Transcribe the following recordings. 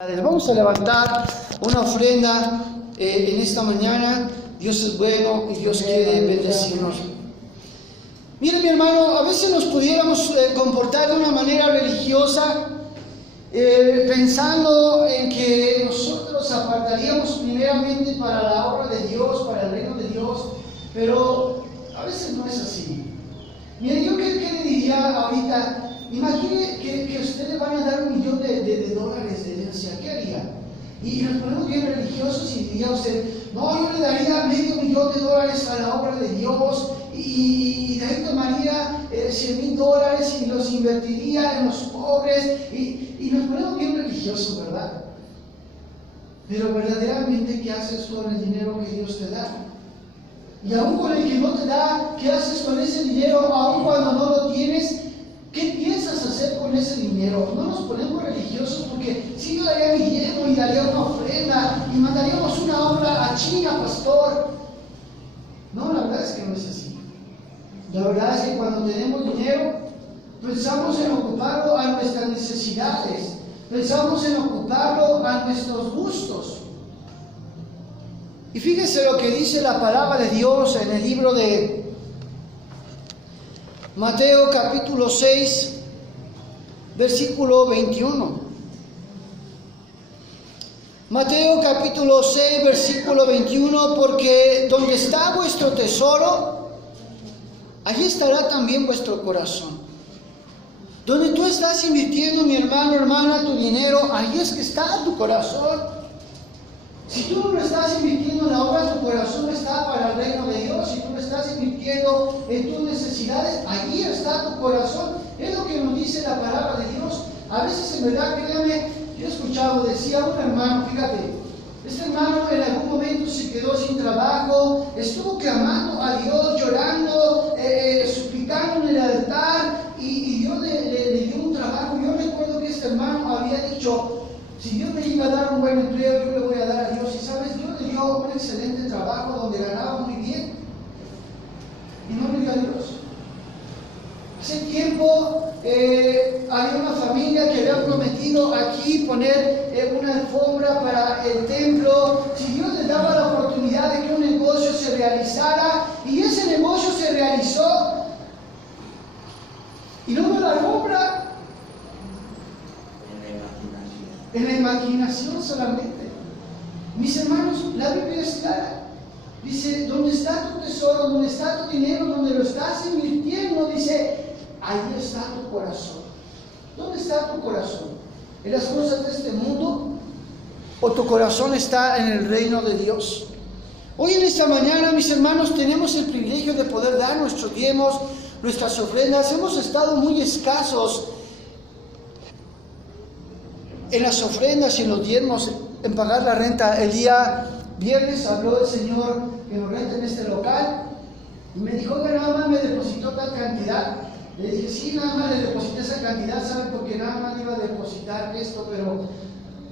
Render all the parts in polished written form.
Vamos a levantar una ofrenda en esta mañana. Dios es bueno y Dios quiere bendecirnos. Mire, mi hermano, a veces nos pudiéramos comportar de una manera religiosa, pensando en que nosotros apartaríamos primeramente para la obra de Dios, para el reino de Dios, pero a veces no es así. Mire, yo qué le diría ahorita. Imagine que usted le van a dar $1 millón de dólares de herencia. ¿Qué haría? Y nos ponemos bien religiosos y diría usted, no, yo le daría $500,000 a la obra de Dios y de ahí tomaría $100,000 y los invertiría en los pobres. Y nos ponemos bien religiosos, ¿verdad? Pero verdaderamente, ¿qué haces con el dinero que Dios te da? Y aún con el que no te da, ¿qué haces con ese dinero aún cuando no lo tienes? ¿Qué piensas hacer con ese dinero? No nos ponemos religiosos porque si yo daría mi diezmo y daría una ofrenda y mandaríamos una obra a China, pastor. No, la verdad es que no es así. La verdad es que cuando tenemos dinero, pensamos en ocuparlo a nuestras necesidades, pensamos en ocuparlo a nuestros gustos. Y fíjese lo que dice la palabra de Dios en el libro de Mateo capítulo 6, versículo 21. Mateo capítulo 6, versículo 21, porque donde está vuestro tesoro, allí estará también vuestro corazón. Donde tú estás invirtiendo, mi hermano, hermana, tu dinero, allí es que está tu corazón. Si tú no lo estás invirtiendo en la obra, tu corazón está para el reino de Dios. Si tú lo estás invirtiendo en tus necesidades, allí está tu corazón. Es lo que nos dice la palabra de Dios. A veces, en verdad, créame, yo he escuchado, decía un hermano, fíjate, este hermano en algún momento se quedó sin trabajo, estuvo clamando a Dios, llorando, suplicando en el altar, y Dios le dio un trabajo. Yo recuerdo que este hermano había dicho, si Dios me iba a dar un buen empleo, yo le voy a dar a Dios. Y sabes, Dios le dio un excelente trabajo donde ganaba muy bien. Y no le dio a Dios. Hace tiempo había una familia que había prometido aquí poner una alfombra para el templo. Si Dios les daba la oportunidad de que un negocio se realizara, y ese negocio se realizó, y luego la alfombra en la imaginación solamente. Mis hermanos, la Biblia es clara. Dice, donde está tu tesoro, donde está tu dinero, donde lo estás invirtiendo, dice, ahí está tu corazón. ¿Dónde está tu corazón? ¿En las cosas de este mundo? ¿O tu corazón está en el reino de Dios? Hoy en esta mañana, mis hermanos, tenemos el privilegio de poder dar nuestros diezmos, nuestras ofrendas. Hemos estado muy escasos en las ofrendas y en los diezmos, en pagar la renta. El día viernes habló el Señor que nos renta en este local y me dijo que nada más me depositó tal cantidad. Le dije, sí, nada más le deposité esa cantidad, ¿sabe? Porque nada más le iba a depositar esto, pero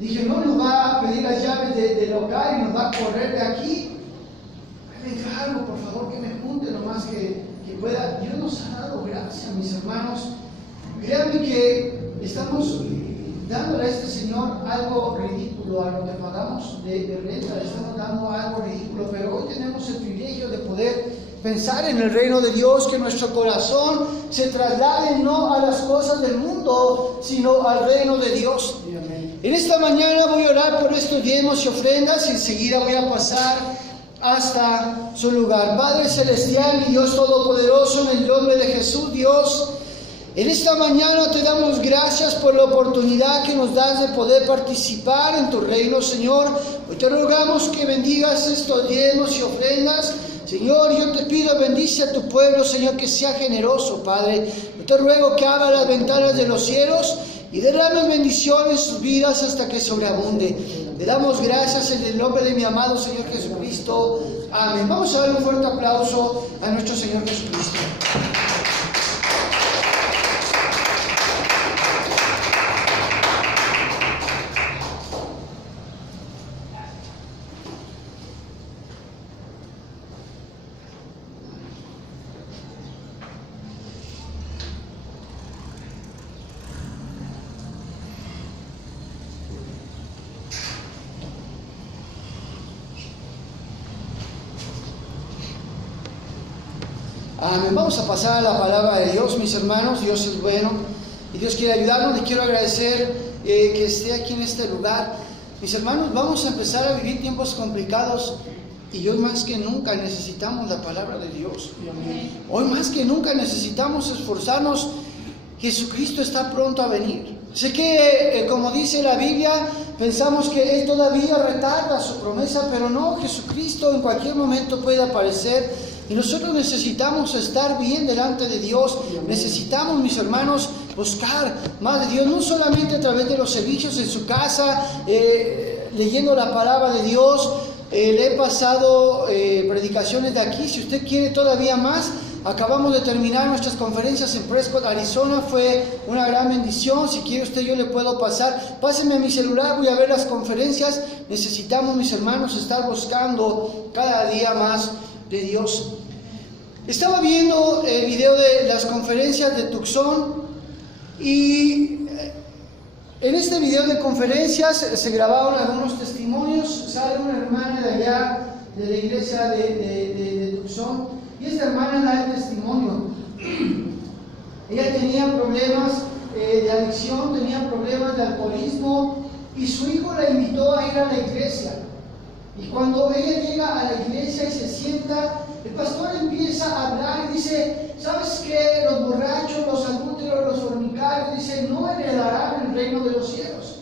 dije, no nos va a pedir las llaves del local y nos va a correr de aquí. Me encargo, por favor, que me junte lo más que pueda. Dios nos ha dado gracia, mis hermanos. Créanme que estamos dándole a este Señor algo ridículo a lo que pagamos de renta. Le estamos dando algo ridículo, pero hoy tenemos el privilegio de poder pensar en el reino de Dios, que nuestro corazón se traslade no a las cosas del mundo, sino al reino de Dios. En esta mañana voy a orar por estos diezmos y ofrendas y enseguida voy a pasar hasta su lugar. Padre celestial y Dios todopoderoso, en el nombre de Jesús, Dios, en esta mañana te damos gracias por la oportunidad que nos das de poder participar en tu reino, Señor. Hoy te rogamos que bendigas estos diezmos y ofrendas. Señor, yo te pido, bendice a tu pueblo, Señor, que sea generoso, Padre. Yo te ruego que abra las ventanas de los cielos y derrames bendiciones en sus vidas hasta que sobreabunde. Le damos gracias en el nombre de mi amado Señor Jesucristo. Amén. Vamos a dar un fuerte aplauso a nuestro Señor Jesucristo. Amén. Vamos a pasar a la palabra de Dios, mis hermanos. Dios es bueno y Dios quiere ayudarnos. Les quiero agradecer que esté aquí en este lugar. Mis hermanos, vamos a empezar a vivir tiempos complicados y hoy más que nunca necesitamos la palabra de Dios. Hoy más que nunca necesitamos esforzarnos. Jesucristo está pronto a venir. Sé que, como dice la Biblia, pensamos que Él todavía retarda su promesa, pero no, Jesucristo en cualquier momento puede aparecer y nosotros necesitamos estar bien delante de Dios. Necesitamos, mis hermanos, buscar más de Dios, no solamente a través de los servicios en su casa, leyendo la palabra de Dios. Le he pasado predicaciones de aquí. Si usted quiere todavía más, acabamos de terminar nuestras conferencias en Prescott, Arizona. Fue una gran bendición. Si quiere usted, yo le puedo pasar. Páseme a mi celular, voy a ver las conferencias. Necesitamos, mis hermanos, estar buscando cada día más de Dios. Estaba viendo el video de las conferencias de Tucson y en este video de conferencias se grabaron algunos testimonios. Sale una hermana de allá, de la iglesia de Tucson, y esta hermana da el testimonio. Ella tenía problemas de adicción, tenía problemas de alcoholismo, y su hijo la invitó a ir a la iglesia. Y cuando ella llega a la iglesia y se sienta, el pastor empieza a hablar y dice: ¿sabes qué? Los borrachos, los adúlteros, los fornicarios, dice, no heredarán el reino de los cielos.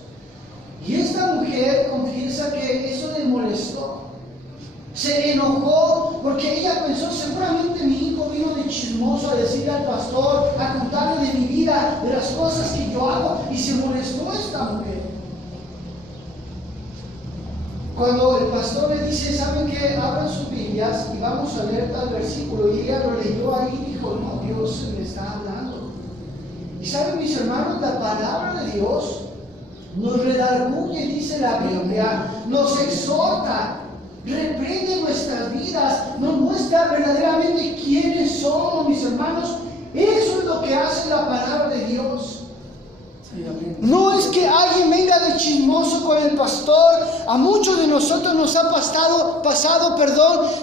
Y esta mujer confiesa que eso le molestó. Se enojó porque ella pensó: seguramente mi hijo vino de chismoso a decirle al pastor, a contarle de mi vida, de las cosas que yo hago, y se molestó esta mujer. Cuando el pastor le dice: ¿saben qué? Abran sus Biblias y vamos a leer tal versículo, y ella lo leyó ahí y dijo: no, Dios me está hablando. Y saben, mis hermanos, la palabra de Dios nos redarguye, dice la Biblia, nos exhorta, reprende nuestras vidas, nos muestra verdaderamente quiénes somos, mis hermanos. Eso es lo que hace la palabra de Dios. No es que alguien venga de chismoso con el pastor. A muchos de nosotros nos ha pasado,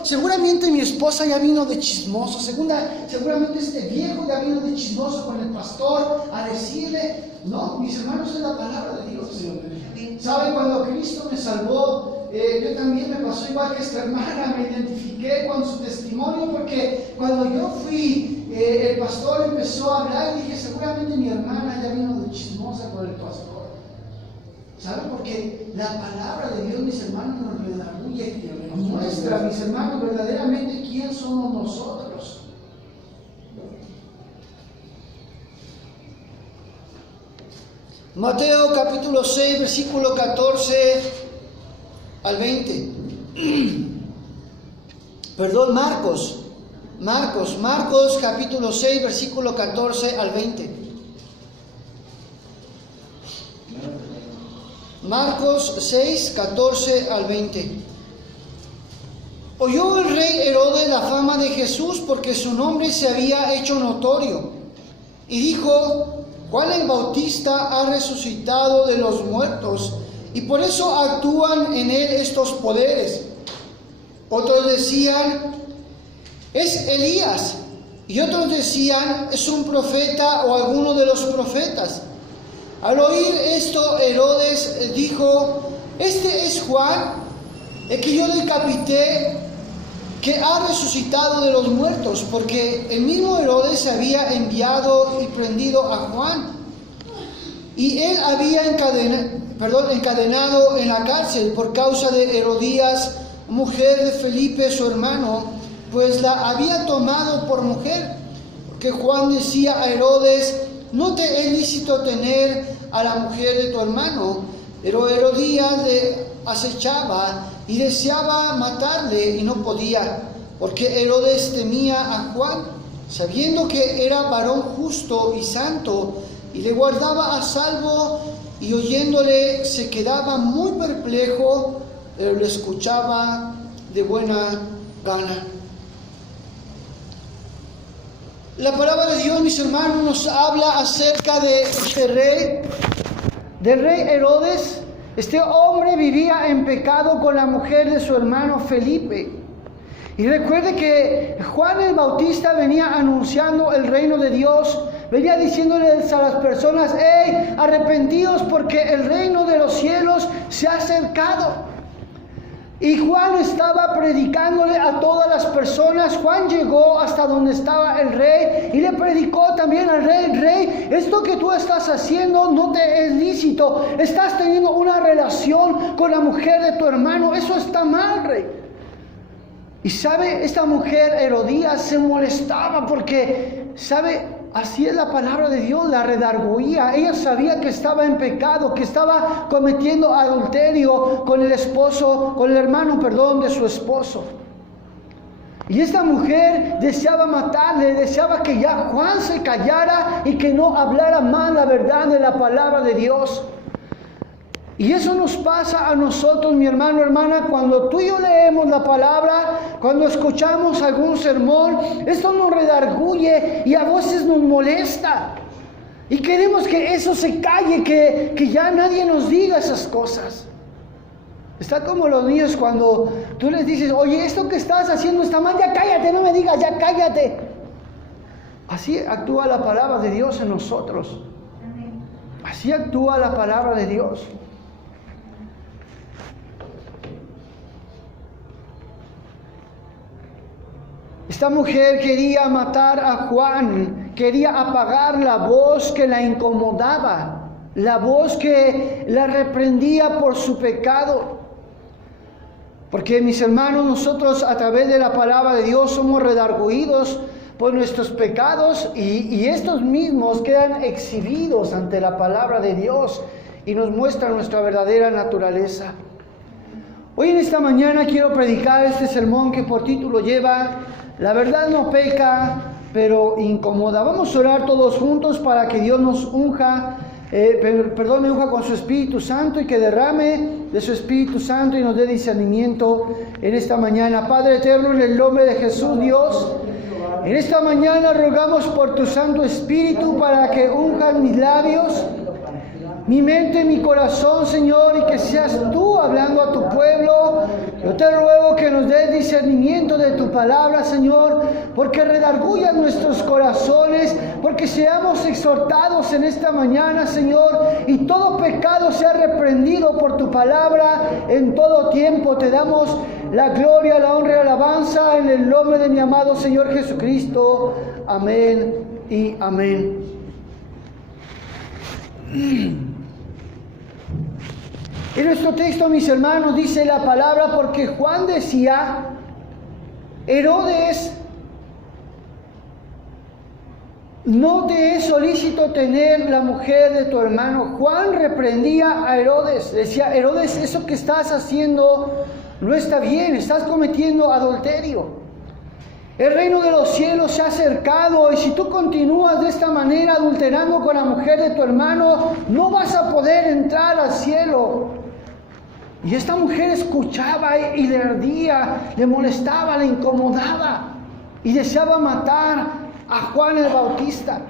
seguramente mi esposa ya vino de chismoso, seguramente este viejo ya vino de chismoso con el pastor a decirle. No, mis hermanos, es la palabra de Dios. ¿Saben? Cuando Cristo me salvó, yo también me pasó igual que esta hermana, me identifiqué con su testimonio, porque cuando yo fui, el pastor empezó a hablar y dije: seguramente mi hermana ya vino de chismosa con el pastor. ¿Saben? Porque la palabra de Dios, mis hermanos, nos redarguye, nos muestra, mis hermanos, verdaderamente quién somos nosotros. Mateo capítulo 6, versículo 14 al 20. Perdón, Marcos capítulo 6, versículo 14 al 20. Marcos 6, 14 al 20. Oyó el rey Herodes la fama de Jesús, porque su nombre se había hecho notorio, y dijo: Juan el Bautista ha resucitado de los muertos, y por eso actúan en él estos poderes. Otros decían: es Elías. Y otros decían: es un profeta o alguno de los profetas. Al oír esto, Herodes dijo: este es Juan, el que yo decapité, que ha resucitado de los muertos, porque el mismo Herodes había enviado y prendido a Juan, y él había encadenado en la cárcel por causa de Herodías, mujer de Felipe su hermano, pues la había tomado por mujer. Porque Juan decía a Herodes: no te es lícito tener a la mujer de tu hermano. Pero Herodías le acechaba y deseaba matarle, y no podía, porque Herodes temía a Juan, sabiendo que era varón justo y santo, y le guardaba a salvo, y oyéndole se quedaba muy perplejo, pero le escuchaba de buena gana. La palabra de Dios, mis hermanos, nos habla acerca de este rey, del rey Herodes. Este hombre vivía en pecado con la mujer de su hermano Felipe. Y recuerde que Juan el Bautista venía anunciando el reino de Dios, venía diciéndoles a las personas: hey, arrepentidos porque el reino de los cielos se ha acercado. Y Juan estaba predicándole a todas las personas. Juan llegó hasta donde estaba el rey y le predicó también al rey: rey, esto que tú estás haciendo no te es lícito, estás teniendo una relación con la mujer de tu hermano, eso está mal, rey. Y sabe, esta mujer Herodías se molestaba porque, sabe, así es la palabra de Dios, la redarguía. Ella sabía que estaba en pecado, que estaba cometiendo adulterio con el esposo, con el hermano, de su esposo. Y esta mujer deseaba matarle, deseaba que ya Juan se callara y que no hablara más la verdad de la palabra de Dios. Y eso nos pasa a nosotros, mi hermano, hermana, cuando tú y yo leemos la palabra, cuando escuchamos algún sermón, esto nos redarguye y a veces nos molesta. Y queremos que eso se calle, que ya nadie nos diga esas cosas. Está como los niños cuando tú les dices: oye, esto que estás haciendo está mal, ya cállate, no me digas, ya cállate. Así actúa la palabra de Dios en nosotros. Así actúa la palabra de Dios. Esta mujer quería matar a Juan, quería apagar la voz que la incomodaba, la voz que la reprendía por su pecado. Porque, mis hermanos, nosotros a través de la palabra de Dios somos redarguidos por nuestros pecados y estos mismos quedan exhibidos ante la palabra de Dios y nos muestran nuestra verdadera naturaleza. Hoy en esta mañana quiero predicar este sermón que por título lleva: la verdad no peca, pero incomoda. Vamos a orar todos juntos para que Dios nos unja, me unja con su Espíritu Santo y que derrame de su Espíritu Santo y nos dé discernimiento en esta mañana. Padre eterno, en el nombre de Jesús, Dios, en esta mañana rogamos por tu Santo Espíritu para que unjan mis labios, mi mente, mi corazón, Señor, y que seas tú hablando a tu pueblo. Yo te ruego que nos des discernimiento de tu palabra, Señor, porque redarguya nuestros corazones, porque seamos exhortados en esta mañana, Señor, y todo pecado sea reprendido por tu palabra en todo tiempo. Te damos la gloria, la honra y la alabanza en el nombre de mi amado Señor Jesucristo. Amén y amén. En nuestro texto, mis hermanos, dice la palabra: porque Juan decía: Herodes, no te es solícito tener la mujer de tu hermano. Juan reprendía a Herodes, decía: Herodes, eso que estás haciendo no está bien, estás cometiendo adulterio. El reino de los cielos se ha acercado y si tú continúas de esta manera adulterando con la mujer de tu hermano, no vas a poder entrar al cielo. Y esta mujer escuchaba y le ardía, le molestaba, le incomodaba y deseaba matar a Juan el Bautista.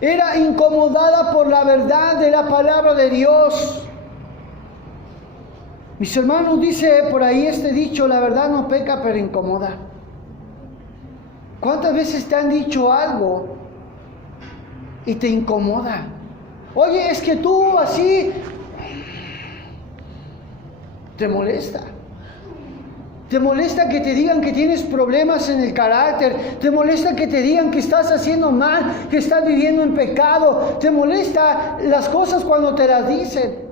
Era incomodada por la verdad de la palabra de Dios. Mis hermanos, dice por ahí este dicho: la verdad no peca, pero incomoda. ¿Cuántas veces te han dicho algo y te incomoda? Oye, es que tú así, te molesta. Te molesta que te digan que tienes problemas en el carácter. Te molesta que te digan que estás haciendo mal, que estás viviendo en pecado. Te molesta las cosas cuando te las dicen.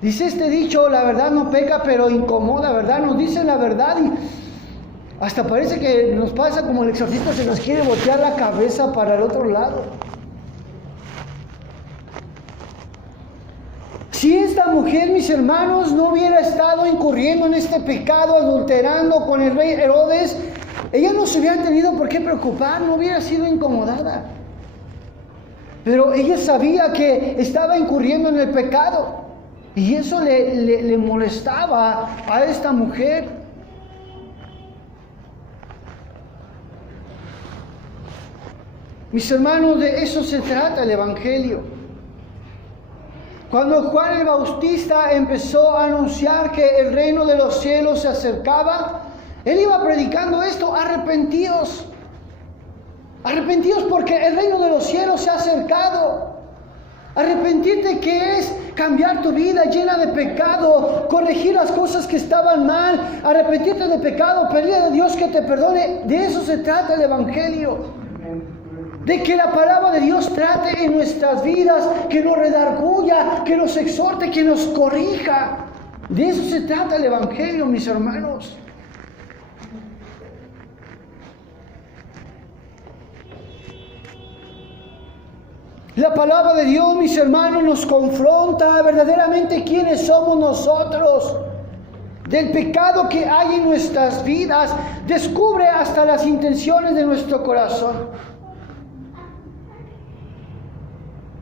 Dice este dicho: la verdad no peca, pero incomoda, ¿verdad? Nos dicen la verdad y hasta parece que nos pasa como el exorcista, se nos quiere voltear la cabeza para el otro lado. Si esta mujer, mis hermanos, no hubiera estado incurriendo en este pecado, adulterando con el rey Herodes, ella no se hubiera tenido por qué preocupar, no hubiera sido incomodada. Pero ella sabía que estaba incurriendo en el pecado. Y eso le molestaba a esta mujer. Mis hermanos, de eso se trata el Evangelio. Cuando Juan el Bautista empezó a anunciar que el reino de los cielos se acercaba, él iba predicando esto: arrepentíos. Arrepentíos porque el reino de los cielos se ha acercado. Arrepentirte, que es cambiar tu vida llena de pecado, corregir las cosas que estaban mal, arrepentirte de pecado, pedirle a Dios que te perdone. De eso se trata el Evangelio. De que la palabra de Dios trate en nuestras vidas, que nos redarguya, que nos exhorte, que nos corrija. De eso se trata el Evangelio, mis hermanos. La palabra de Dios, mis hermanos, nos confronta verdaderamente quiénes somos nosotros, del pecado que hay en nuestras vidas, descubre hasta las intenciones de nuestro corazón.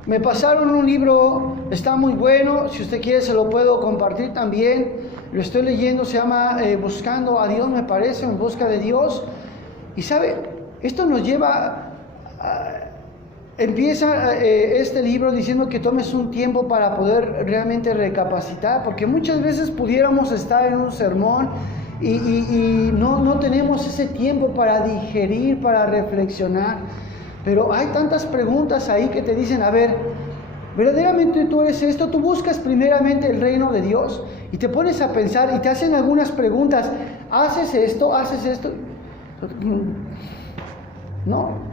Me pasaron un libro, está muy bueno, si usted quiere se lo puedo compartir también. Lo estoy leyendo, se llama Buscando a Dios, me parece, En Busca de Dios. Y sabe, esto nos lleva empieza este libro diciendo que tomes un tiempo para poder realmente recapacitar, porque muchas veces pudiéramos estar en un sermón y no tenemos ese tiempo para digerir, para reflexionar. Pero hay tantas preguntas ahí que te dicen: a ver, verdaderamente tú eres esto, tú buscas primeramente el reino de Dios, y te pones a pensar y te hacen algunas preguntas: ¿haces esto? ¿Haces esto? No.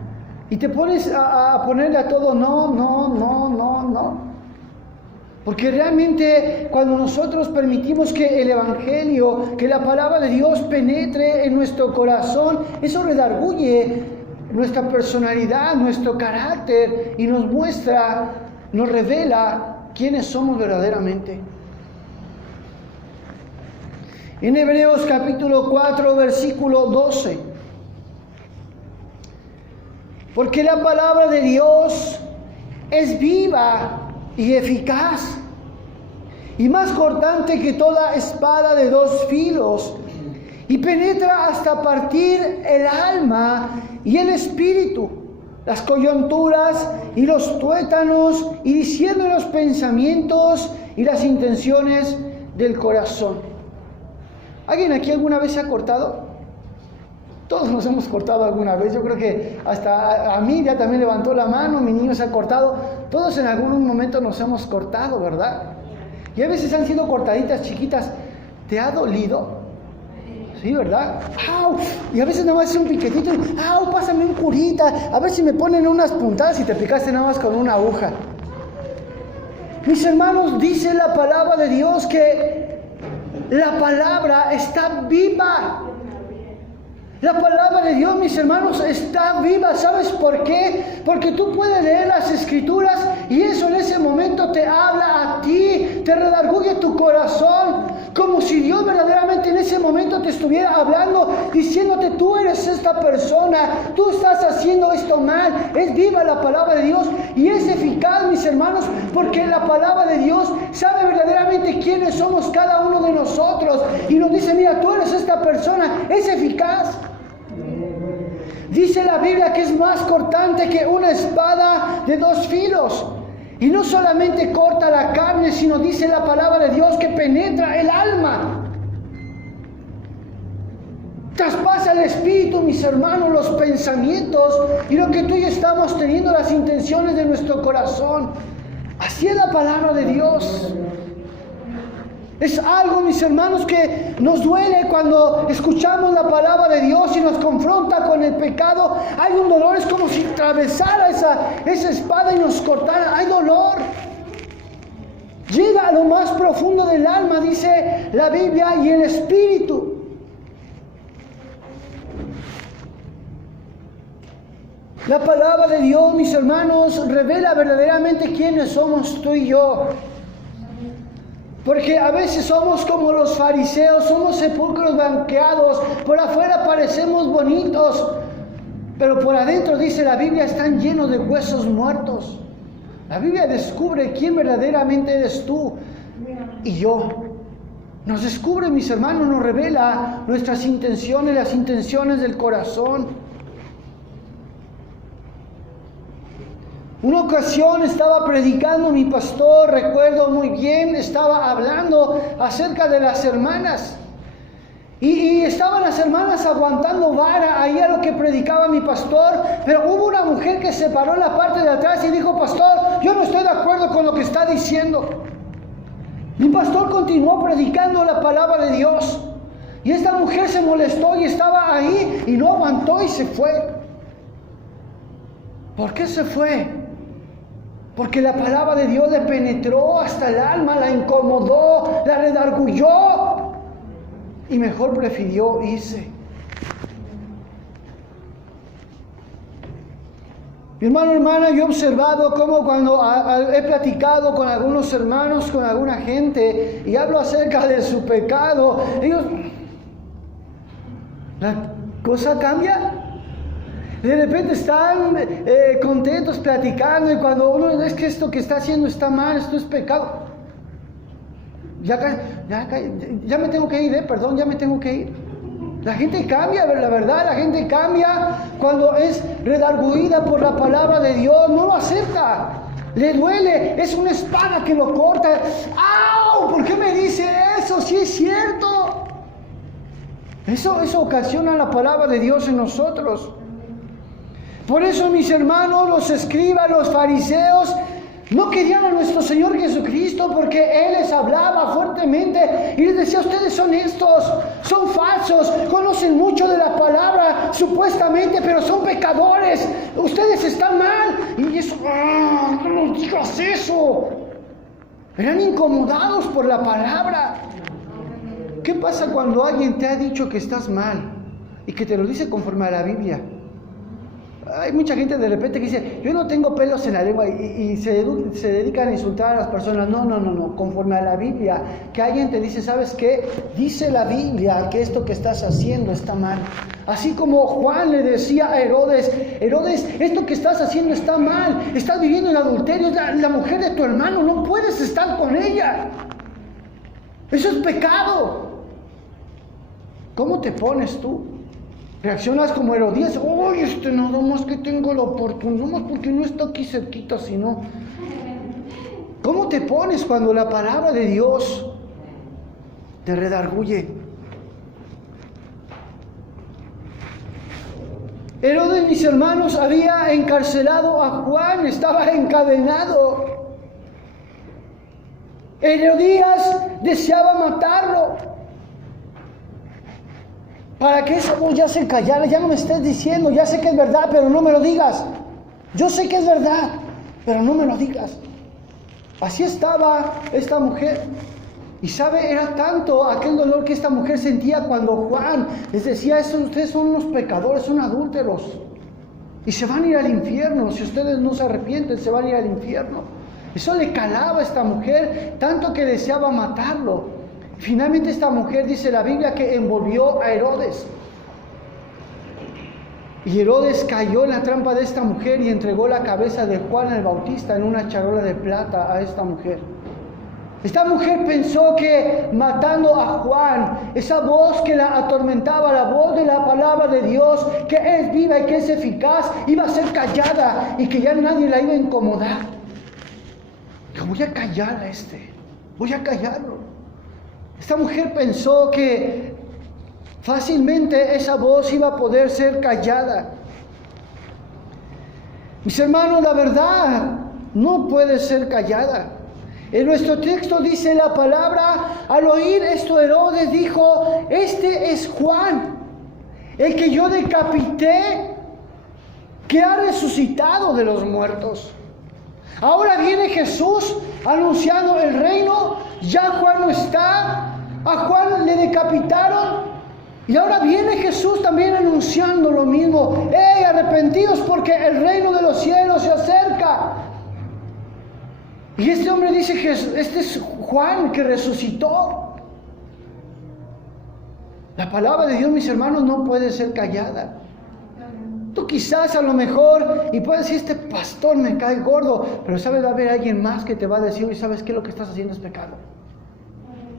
Y te pones a ponerle a todo no. Porque realmente cuando nosotros permitimos que el Evangelio, que la palabra de Dios penetre en nuestro corazón, eso redarguye nuestra personalidad, nuestro carácter, y nos muestra, nos revela quiénes somos verdaderamente. En Hebreos capítulo 4, versículo 12. Porque la palabra de Dios es viva y eficaz, y más cortante que toda espada de dos filos, y penetra hasta partir el alma y el espíritu, las coyunturas y los tuétanos, y discierne los pensamientos y las intenciones del corazón. ¿Alguien aquí alguna vez se ha cortado? Todos nos hemos cortado alguna vez. Yo creo que hasta a mí ya también levantó la mano, mi niño se ha cortado. Todos en algún momento nos hemos cortado, ¿verdad? Y a veces han sido cortaditas chiquitas. ¿Te ha dolido? Sí, ¿verdad? ¡Au! Y a veces nada más es un piquetito. ¡Au! Pásame un curita. A ver si me ponen unas puntadas y te picaste nada más con una aguja. Mis hermanos, dice la palabra de Dios que la palabra está viva. La palabra de Dios, mis hermanos, está viva. ¿Sabes por qué? Porque tú puedes leer las Escrituras y eso en ese momento te habla a ti, te redarguye tu corazón, como si Dios verdaderamente en ese momento te estuviera hablando, diciéndote: tú eres esta persona, tú estás haciendo esto mal. Es viva la palabra de Dios y es eficaz, mis hermanos, porque la palabra de Dios sabe verdaderamente quiénes somos cada uno de nosotros y nos dice: mira, tú eres esta persona. Es eficaz. Dice la Biblia que es más cortante que una espada de dos filos. Y no solamente corta la carne, sino dice la palabra de Dios que penetra el alma. Traspasa el espíritu, mis hermanos, los pensamientos y lo que tú y yo estamos teniendo, las intenciones de nuestro corazón. Así es la palabra de Dios. Es algo, mis hermanos, que nos duele cuando escuchamos la palabra de Dios y nos confronta con el pecado. Hay un dolor, es como si atravesara esa espada y nos cortara. Hay dolor. Llega a lo más profundo del alma, dice la Biblia, y el espíritu. La palabra de Dios, mis hermanos, revela verdaderamente quiénes somos tú y yo. Porque a veces somos como los fariseos, somos sepulcros blanqueados, por afuera parecemos bonitos, pero por adentro, dice la Biblia, están llenos de huesos muertos. La Biblia descubre quién verdaderamente eres tú y yo. Nos descubre, mis hermanos, nos revela nuestras intenciones, las intenciones del corazón. Una ocasión estaba predicando mi pastor, recuerdo muy bien, estaba hablando acerca de las hermanas. Y estaban las hermanas aguantando vara ahí a lo que predicaba mi pastor, pero hubo una mujer que se paró en la parte de atrás y dijo: pastor, yo no estoy de acuerdo con lo que está diciendo. Mi pastor continuó predicando la palabra de Dios, y esta mujer se molestó y estaba ahí y no aguantó y se fue. ¿Por qué se fue? Porque la palabra de Dios le penetró hasta el alma, la incomodó, la redarguyó. Y mejor prefirió irse. Mi hermano, hermana, yo he observado cómo cuando he platicado con algunos hermanos, con alguna gente, y hablo acerca de su pecado, ellos, la cosa cambia. De repente están contentos platicando, y cuando uno es que esto que está haciendo está mal, esto es pecado. Ya me tengo que ir, perdón, ya me tengo que ir. La gente cambia, la verdad, la gente cambia cuando es redarguida por la palabra de Dios, no lo acepta, le duele, es una espada que lo corta. ¡Au! ¿Por qué me dice eso? Sí es cierto. Eso ocasiona la palabra de Dios en nosotros. Por eso, mis hermanos, los escribas, los fariseos, no querían a nuestro Señor Jesucristo, porque Él les hablaba fuertemente y les decía: ustedes son estos, son falsos, conocen mucho de la palabra supuestamente, pero son pecadores, ustedes están mal. Y eso, no nos digas eso. Eran incomodados por la palabra. ¿Qué pasa cuando alguien te ha dicho que estás mal y que te lo dice conforme a la Biblia? Hay mucha gente de repente que dice: yo no tengo pelos en la lengua, y se dedican a insultar a las personas. No, conforme a la Biblia. Que alguien te dice: ¿sabes qué? Dice la Biblia que esto que estás haciendo está mal. Así como Juan le decía a Herodes: Herodes, esto que estás haciendo está mal, estás viviendo en adulterio, es la mujer de tu hermano, no puedes estar con ella, eso es pecado. ¿Cómo te pones tú? Reaccionas como Herodías: ¡uy, nada más que tengo la oportunidad, no más porque no está aquí cerquita, sino! ¿Cómo te pones cuando la palabra de Dios te redarguye? Herodes, mis hermanos, había encarcelado a Juan, estaba encadenado. Herodías deseaba matarlo. Para que esa voz ya se callara, ya no me estés diciendo: ya sé que es verdad, pero no me lo digas. Yo sé que es verdad, pero no me lo digas. Así estaba esta mujer. Y sabe, era tanto aquel dolor que esta mujer sentía cuando Juan les decía: ustedes son unos pecadores, son adúlteros, y se van a ir al infierno. Si ustedes no se arrepienten, se van a ir al infierno. Eso le calaba a esta mujer, tanto que deseaba matarlo. Finalmente esta mujer, dice la Biblia, que envolvió a Herodes. Y Herodes cayó en la trampa de esta mujer y entregó la cabeza de Juan el Bautista en una charola de plata a esta mujer. Esta mujer pensó que matando a Juan, esa voz que la atormentaba, la voz de la palabra de Dios, que es viva y que es eficaz, iba a ser callada y que ya nadie la iba a incomodar. Dijo: voy a callar a voy a callarlo. Esta mujer pensó que fácilmente esa voz iba a poder ser callada. Mis hermanos, la verdad no puede ser callada. En nuestro texto dice la palabra: al oír esto, Herodes dijo: este es Juan, el que yo decapité, que ha resucitado de los muertos. Ahora viene Jesús anunciando el reino. Ya Juan no está, a Juan le decapitaron, y ahora viene Jesús también anunciando lo mismo. ¡Ey, arrepentidos, porque el reino de los cielos se acerca! Y este hombre dice: este es Juan que resucitó. La palabra de Dios, mis hermanos, no puede ser callada. Tú quizás a lo mejor, y puedes decir: este pastor me cae gordo, pero sabes, va a haber alguien más que te va a decir: y sabes que lo que estás haciendo es pecado.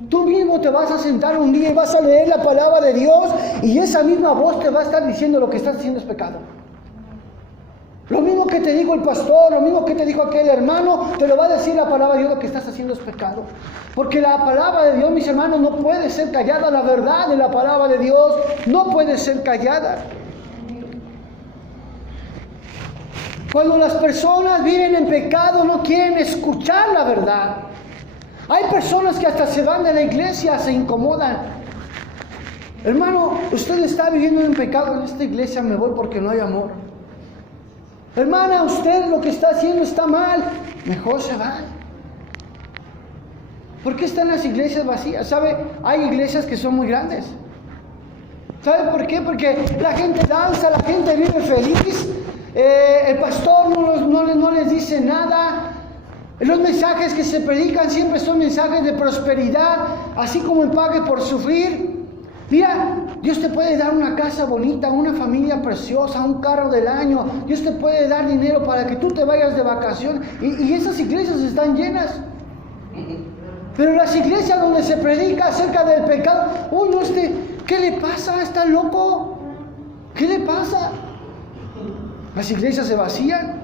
Tú mismo te vas a sentar un día y vas a leer la palabra de Dios, y esa misma voz te va a estar diciendo: lo que estás haciendo es pecado. Lo mismo que te dijo el pastor, lo mismo que te dijo aquel hermano, te lo va a decir la palabra de Dios. Lo que estás haciendo es pecado. Porque la palabra de Dios, mis hermanos, no puede ser callada. La verdad de la palabra de Dios no puede ser callada. Cuando las personas viven en pecado, no quieren escuchar la verdad. Hay personas que hasta se van de la iglesia, se incomodan. Hermano, usted está viviendo en pecado, en esta iglesia me voy porque no hay amor. Hermana, usted lo que está haciendo está mal, mejor se va. ¿Por qué están las iglesias vacías? ¿Sabe? Hay iglesias que son muy grandes. ¿Sabe por qué? Porque la gente danza, la gente vive feliz. El pastor no les dice nada. Los mensajes que se predican siempre son mensajes de prosperidad, así como el pague por sufrir. Mira, Dios te puede dar una casa bonita, una familia preciosa, un carro del año. Dios te puede dar dinero para que tú te vayas de vacaciones. Y esas iglesias están llenas. Pero las iglesias donde se predica acerca del pecado, uy, no, ¿qué le pasa? ¿Está loco? ¿Qué le pasa? Las iglesias se vacían.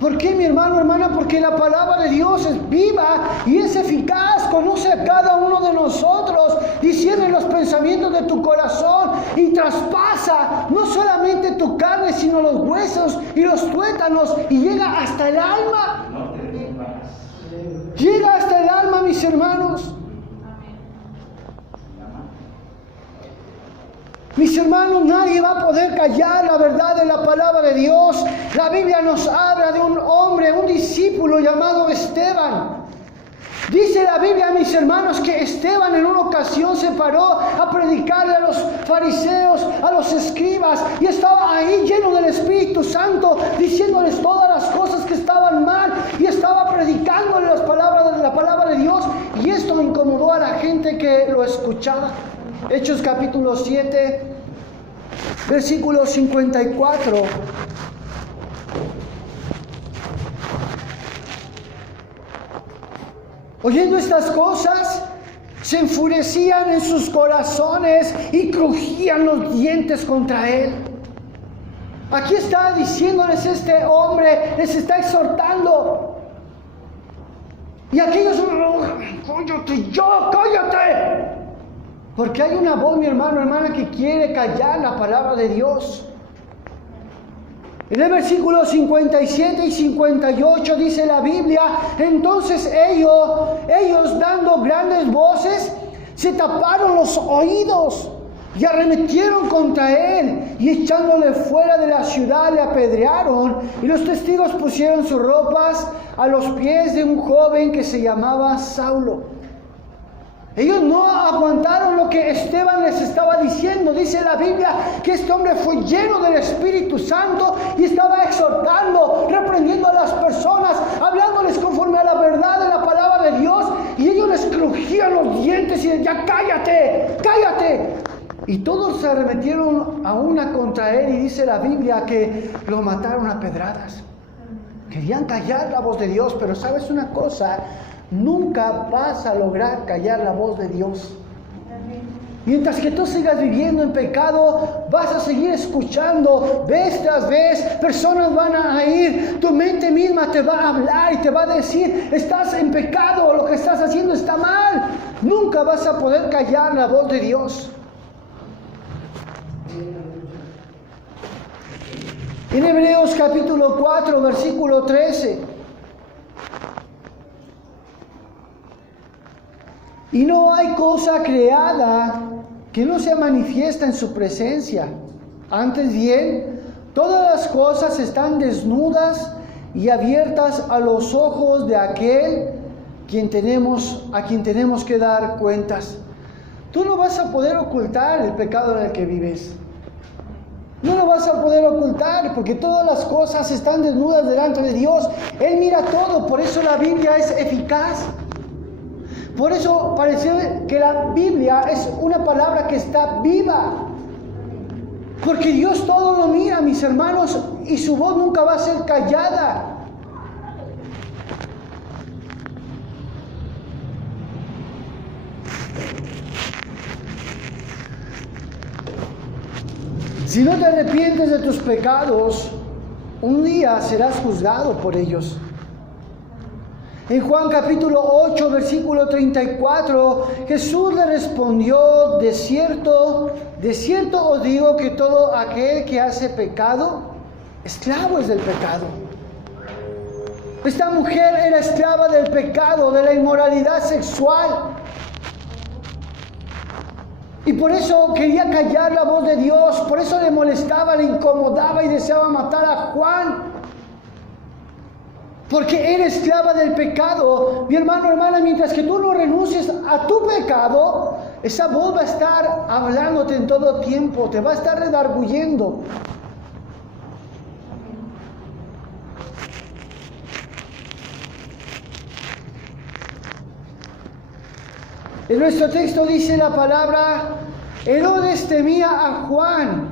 ¿Por qué, mi hermano, hermana? Porque la palabra de Dios es viva y es eficaz. Conoce a cada uno de nosotros, discierne los pensamientos de tu corazón y traspasa no solamente tu carne, sino los huesos y los tuétanos, y llega hasta el alma. Llega hasta el alma, mis hermanos. Mis hermanos, nadie va a poder callar la verdad de la palabra de Dios. La Biblia nos habla de un hombre, un discípulo llamado Esteban. Dice la Biblia, mis hermanos, que Esteban en una ocasión se paró a predicarle a los fariseos, a los escribas, y estaba ahí lleno del Espíritu Santo, diciéndoles todas las cosas que estaban mal, y estaba predicándole la palabra de Dios, y esto incomodó a la gente que lo escuchaba. Hechos capítulo 7, versículo 54. Oyendo estas cosas, se enfurecían en sus corazones y crujían los dientes contra él. Aquí está diciéndoles este hombre, les está exhortando. Y aquellos, cállate. Porque hay una voz, mi hermano, hermana, que quiere callar la palabra de Dios. En el versículo 57 y 58 dice la Biblia, entonces ellos dando grandes voces, se taparon los oídos y arremetieron contra él, y echándole fuera de la ciudad le apedrearon, y los testigos pusieron sus ropas a los pies de un joven que se llamaba Saulo. Ellos no aguantaron lo que Esteban les estaba diciendo. Dice la Biblia que este hombre fue lleno del Espíritu Santo y estaba exhortando, reprendiendo a las personas, hablándoles conforme a la verdad de la palabra de Dios, y ellos les crujían los dientes y decían, cállate, cállate. Y todos se arremetieron a una contra él, y dice la Biblia que lo mataron a pedradas. Querían callar la voz de Dios, pero ¿sabes una cosa? Nunca vas a lograr callar la voz de Dios. Mientras que tú sigas viviendo en pecado, vas a seguir escuchando vez tras vez. Personas van a ir, tu mente misma te va a hablar y te va a decir, estás en pecado, lo que estás haciendo está mal. Nunca vas a poder callar la voz de Dios. En Hebreos capítulo 4, versículo 13. Y no hay cosa creada que no sea manifiesta en su presencia. Antes bien, todas las cosas están desnudas y abiertas a los ojos de aquel a quien tenemos que dar cuentas. Tú no vas a poder ocultar el pecado en el que vives. No lo vas a poder ocultar, porque todas las cosas están desnudas delante de Dios. Él mira todo, por eso la Biblia es eficaz. Por eso parece que la Biblia es una palabra que está viva. Porque Dios todo lo mira, mis hermanos, y su voz nunca va a ser callada. Si no te arrepientes de tus pecados, un día serás juzgado por ellos. En Juan capítulo 8, versículo 34, Jesús le respondió: de cierto os digo que todo aquel que hace pecado, esclavo es del pecado. Esta mujer era esclava del pecado, de la inmoralidad sexual. Y por eso quería callar la voz de Dios, por eso le molestaba, le incomodaba y deseaba matar a Juan. Porque era esclava del pecado. Mi hermano, hermana, mientras que tú no renuncies a tu pecado, esa voz va a estar hablándote en todo tiempo, te va a estar redarguyendo. En nuestro texto dice la palabra: Herodes temía a Juan,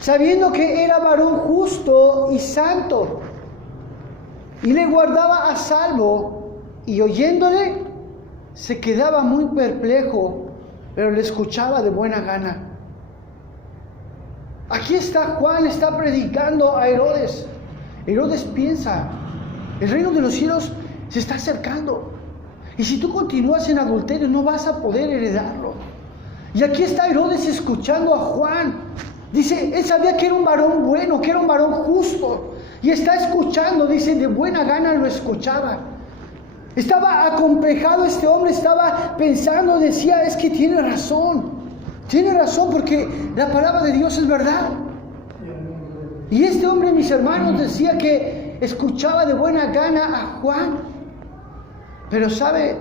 sabiendo que era varón justo y santo, y le guardaba a salvo, y oyéndole se quedaba muy perplejo, pero le escuchaba de buena gana. Aquí está Juan, está predicando a Herodes. Herodes piensa: el reino de los cielos se está acercando, y si tú continúas en adulterio no vas a poder heredarlo. Y aquí está Herodes escuchando a Juan. Dice, él sabía que era un varón bueno, que era un varón justo. Y está escuchando, dice, de buena gana lo escuchaba. Estaba acomplejado este hombre, estaba pensando, decía, es que tiene razón porque la palabra de Dios es verdad. Y este hombre, mis hermanos, decía que escuchaba de buena gana a Juan. Pero sabe,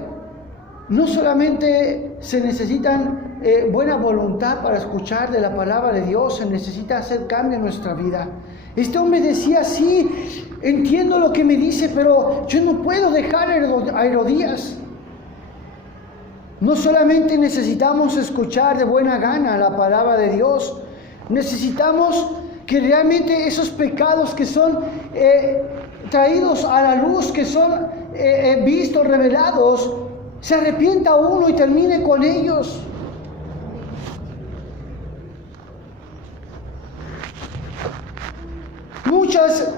no solamente se necesitan buena voluntad para escuchar de la palabra de Dios, se necesita hacer cambio en nuestra vida. Este hombre decía: sí, entiendo lo que me dice, pero yo no puedo dejar a Herodías. No solamente necesitamos escuchar de buena gana la palabra de Dios, necesitamos que realmente esos pecados que son traídos a la luz, que son vistos, revelados, se arrepienta uno y termine con ellos. Muchas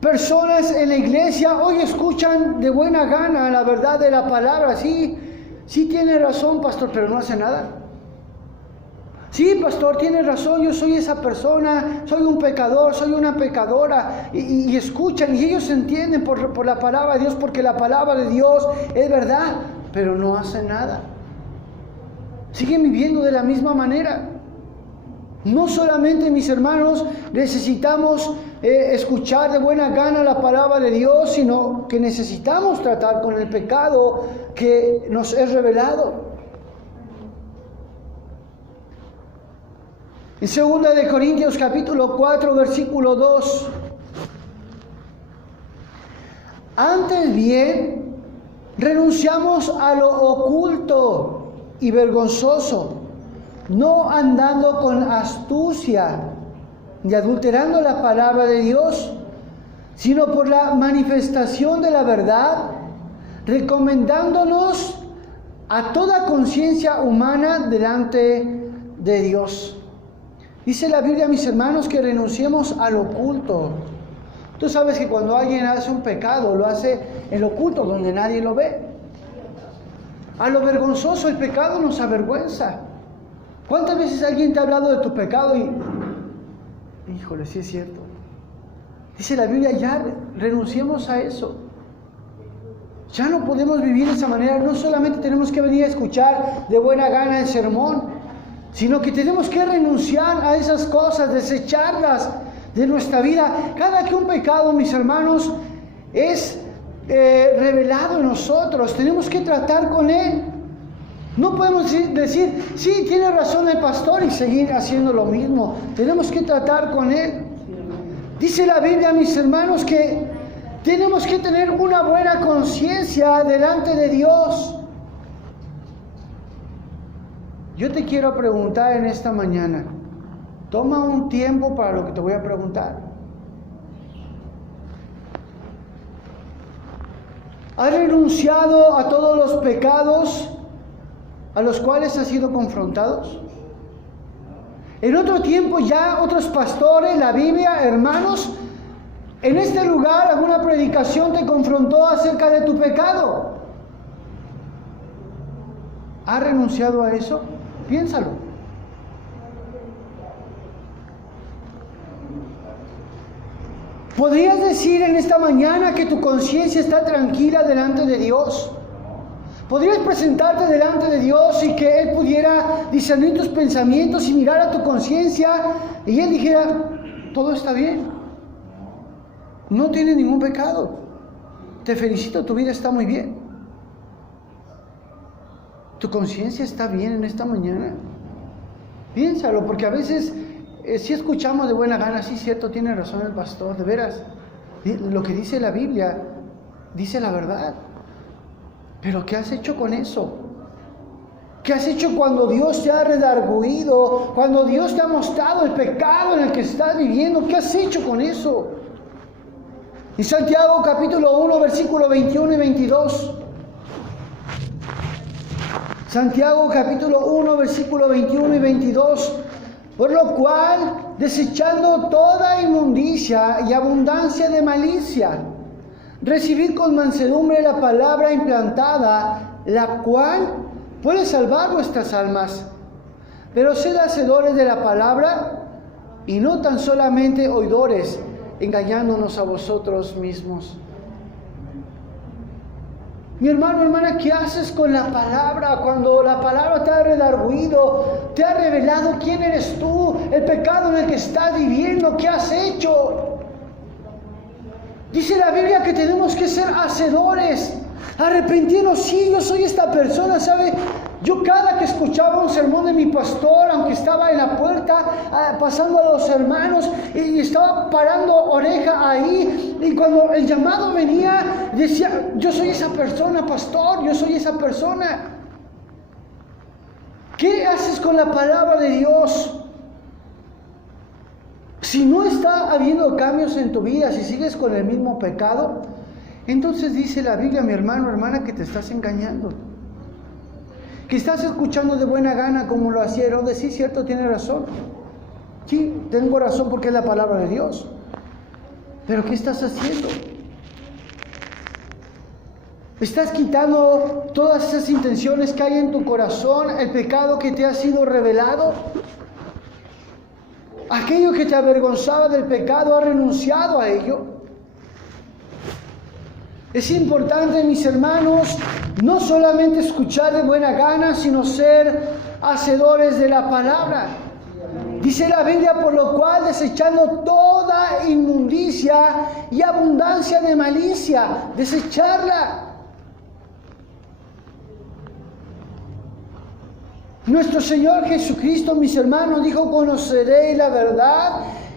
personas en la iglesia hoy escuchan de buena gana la verdad de la palabra. Sí tiene razón, pastor, pero no hace nada. Sí, pastor, tiene razón, yo soy esa persona, soy un pecador, soy una pecadora. Y escuchan y ellos entienden por la palabra de Dios, porque la palabra de Dios es verdad, pero no hacen nada. Siguen viviendo de la misma manera. No solamente, mis hermanos, necesitamos escuchar de buena gana la palabra de Dios, sino que necesitamos tratar con el pecado que nos es revelado. En 2 de Corintios capítulo 4, versículo 2. Antes bien, renunciamos a lo oculto y vergonzoso, no andando con astucia ni adulterando la palabra de Dios, sino por la manifestación de la verdad, recomendándonos a toda conciencia humana delante de Dios. Dice la Biblia, mis hermanos, que renunciemos al oculto. Tú sabes que cuando alguien hace un pecado, lo hace en lo oculto, donde nadie lo ve. A lo vergonzoso, el pecado nos avergüenza. ¿Cuántas veces alguien te ha hablado de tu pecado y... híjole, sí es cierto? Dice la Biblia, ya renunciemos a eso. Ya no podemos vivir de esa manera. No solamente tenemos que venir a escuchar de buena gana el sermón, sino que tenemos que renunciar a esas cosas, desecharlas de nuestra vida. Cada que un pecado, mis hermanos, es revelado en nosotros, tenemos que tratar con él. No podemos decir, sí, tiene razón el pastor, y seguir haciendo lo mismo. Tenemos que tratar con él. Dice la Biblia, mis hermanos, que tenemos que tener una buena conciencia delante de Dios. Yo te quiero preguntar en esta mañana, toma un tiempo para lo que te voy a preguntar. ¿Has renunciado a todos los pecados a los cuales has sido confrontados? En otro tiempo ya otros pastores, la Biblia, hermanos, En este lugar alguna predicación te confrontó acerca de tu pecado. ¿Has renunciado a eso? Piénsalo. ¿Podrías decir en esta mañana que tu conciencia está tranquila delante de Dios? ¿Podrías presentarte delante de Dios y que Él pudiera discernir tus pensamientos y mirar a tu conciencia y Él dijera, todo está bien, no tienes ningún pecado, te felicito, tu vida está muy bien? ¿Tu conciencia está bien en esta mañana? Piénsalo, porque a veces si escuchamos de buena gana, sí, cierto, tiene razón el pastor, de veras, lo que dice la Biblia, dice la verdad. Pero ¿qué has hecho con eso? ¿Qué has hecho cuando Dios te ha redarguido? Cuando Dios te ha mostrado el pecado en el que estás viviendo. ¿Qué has hecho con eso? En Santiago capítulo 1, versículo 21 y 22. Santiago capítulo 1, versículo 21 y 22. Por lo cual, desechando toda inmundicia y abundancia de malicia, recibid con mansedumbre la palabra implantada, la cual puede salvar vuestras almas. Pero sed hacedores de la palabra y no tan solamente oidores, engañándonos a vosotros mismos. Mi hermano, hermana, ¿qué haces con la palabra? Cuando la palabra te ha redarguido, te ha revelado quién eres tú, el pecado en el que estás viviendo, ¿qué has hecho? Dice la Biblia que tenemos que ser hacedores, arrepentirnos. Sí, yo soy esta persona, ¿sabe? Yo cada que escuchaba un sermón de mi pastor, aunque estaba en la puerta pasando a los hermanos y estaba parando oreja ahí, y cuando el llamado venía, decía, yo soy esa persona, pastor, yo soy esa persona. ¿Qué haces con la palabra de Dios? Si no está habiendo cambios en tu vida, si sigues con el mismo pecado, entonces dice la Biblia, mi hermano, hermana, que te estás engañando. Que estás escuchando de buena gana como lo hacía Herodes. Sí, cierto, tiene razón. Sí, tengo razón porque es la palabra de Dios. Pero ¿qué estás haciendo? ¿Estás quitando todas esas intenciones que hay en tu corazón, el pecado que te ha sido revelado? Aquello que te avergonzaba del pecado, ¿has renunciado a ello? Es importante, mis hermanos, no solamente escuchar de buena gana, sino ser hacedores de la palabra. Dice la Biblia, por lo cual, desechando toda inmundicia y abundancia de malicia, desecharla. Nuestro Señor Jesucristo, mis hermanos, dijo, conoceréis la verdad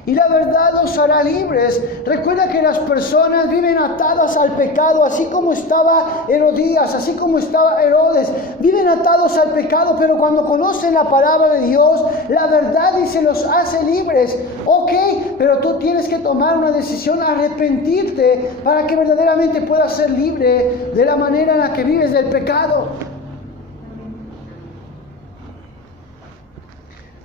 y la verdad os hará libres. Recuerda que las personas viven atadas al pecado, así como estaba Herodías, así como estaba Herodes. Viven atados al pecado, pero cuando conocen la palabra de Dios, la verdad dice, los hace libres. Ok, pero tú tienes que tomar una decisión, arrepentirte, para que verdaderamente puedas ser libre de la manera en la que vives del pecado.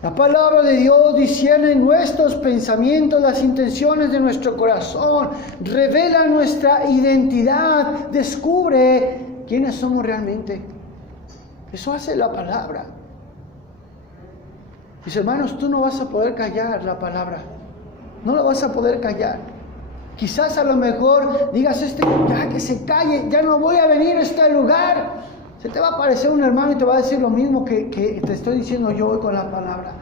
La palabra de Dios discierne nuestros pensamientos, las intenciones de nuestro corazón, revela nuestra identidad, descubre quiénes somos realmente. Eso hace la palabra. Mis hermanos, tú no vas a poder callar la palabra. No la vas a poder callar. Quizás a lo mejor digas, ya que se calle, ya no voy a venir a este lugar. Se te va a aparecer un hermano y te va a decir lo mismo que te estoy diciendo yo hoy con la palabra.